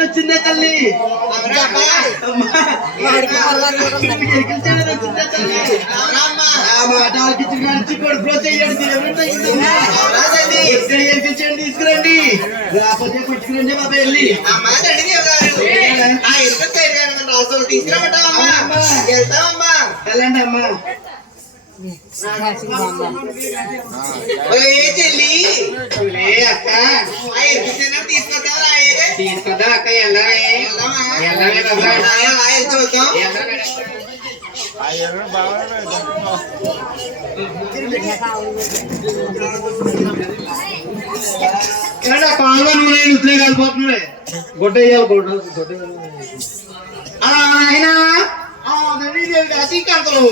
వచ్చిందే తల్లి కడుపులో చేయండి తీసుకురండి రాకపోతే పుచ్చుకురండి బాబా వెళ్ళి తీసుకురామంటావమ్మా వెళ్తామమ్మా వెళ్ళండి అమ్మా చెల్లి అక్క తీసుకొద్దా అక్క వెళ్ళవే చూద్దాం కాలువ నూనె ఉత్రే కలిపోతున్నాయి గొడ్డేయాలి ఆయన శ్రీకాంతలు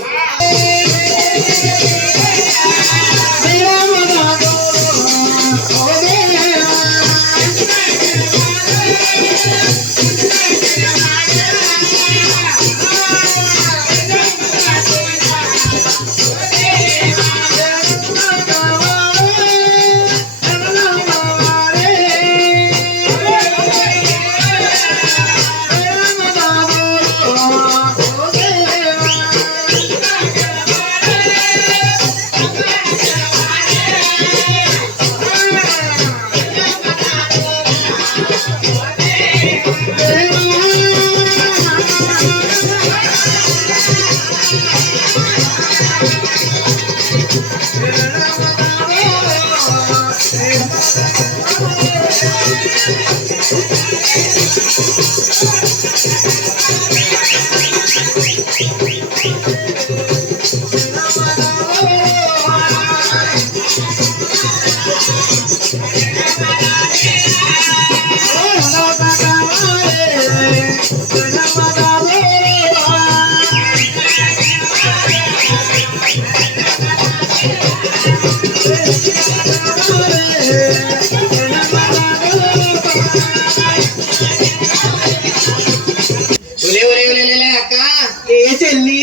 చెల్లి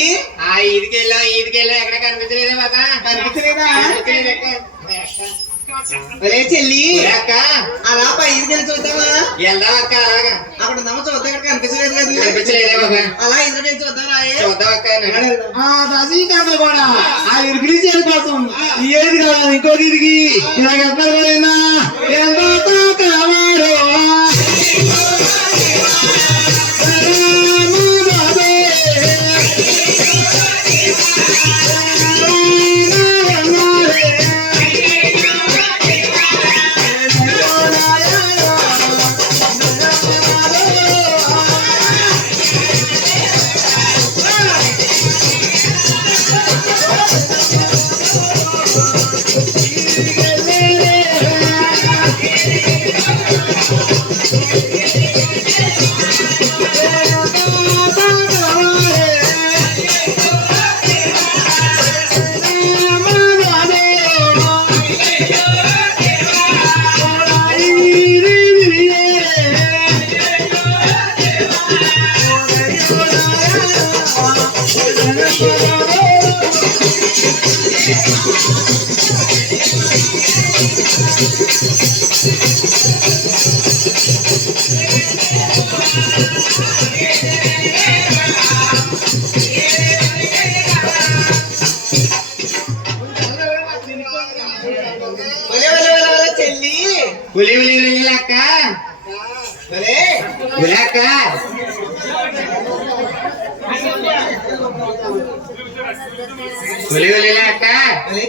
ఈదికెళ్ళా ఎక్కడ కనిపించలేదా బాబా కనిపించలేదా చెల్లి అక్క అలా పైదికెళ్ళి చూద్దామా వెళ్దాం అక్క అలాగా అక్కడ ఉందామా చూద్దాం ఇక్కడ కనిపించలేదు కదా కనిపించలేదా బాబా అలా ఇంటికి చూద్దాం చూద్దాం అక్క దాసి కాదు కూడా ఆ ఇరుకుని చేరు కోసం ఏది కాదు ఇంకోటి ఇరిగి ఇలాగ కావాడు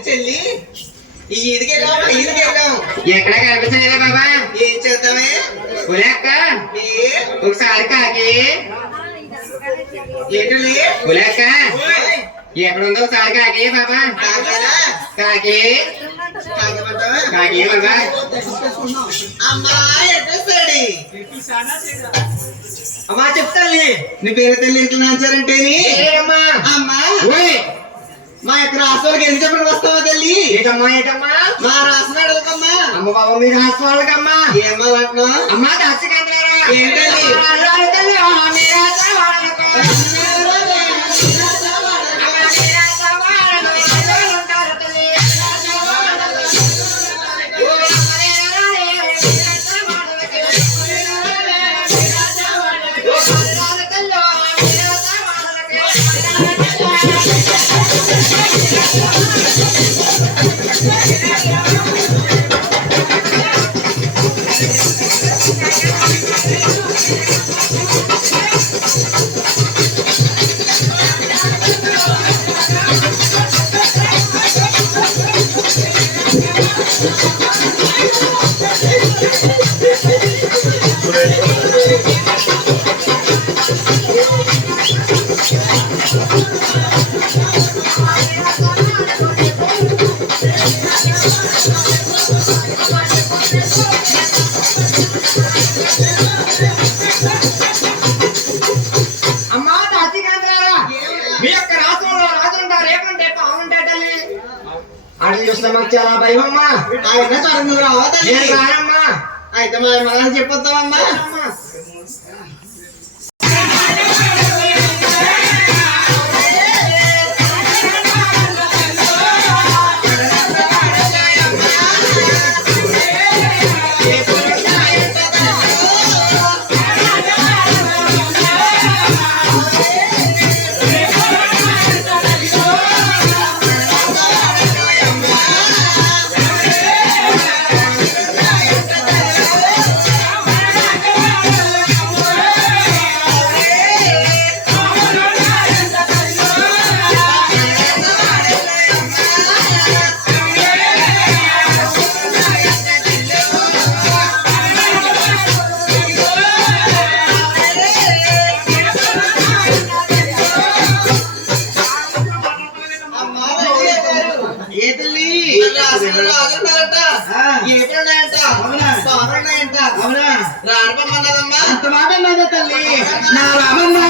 చెల్లి ఎక్కడ కనిపించలేదా బాబా ఏం చేద్దామే అక్క ఒకసారి కాకి అక్క ఎక్కడుందో ఒకసారి కాకి బాబా కాకి కాకి బాబా అమ్మా చెప్తాను నీ పేరు తల్లి ఇంట్లో నాచారంటే అమ్మా మా యొక్క రాష్ట్రాలకు ఎందుకు చెప్పండి వస్తావా తల్లి ఏటమ్మా మా రాష్ట్రం అడగమ్మా అమ్మ బాబా మీ రాష్ట్రం అడగమ్మా ఏమో అమ్మా దాచికంటారా ఏంటండి అమ్మా తాతికాంతరారా, మీ యొక్క రాష్ట్రంలో రాజుంటారు ఏమంటే పావుంటే తల్లి అడిగి చూస్తే మాకు చాలా భయం అమ్మా. ఆయన త్వరగా రావా తల్లి? రానమ్మా. అయితే మా మగని చెప్పొద్దామమ్మా. రాబమ్మన్నారమ్మా. అంత మాట తల్లి. నా రాబమ్మా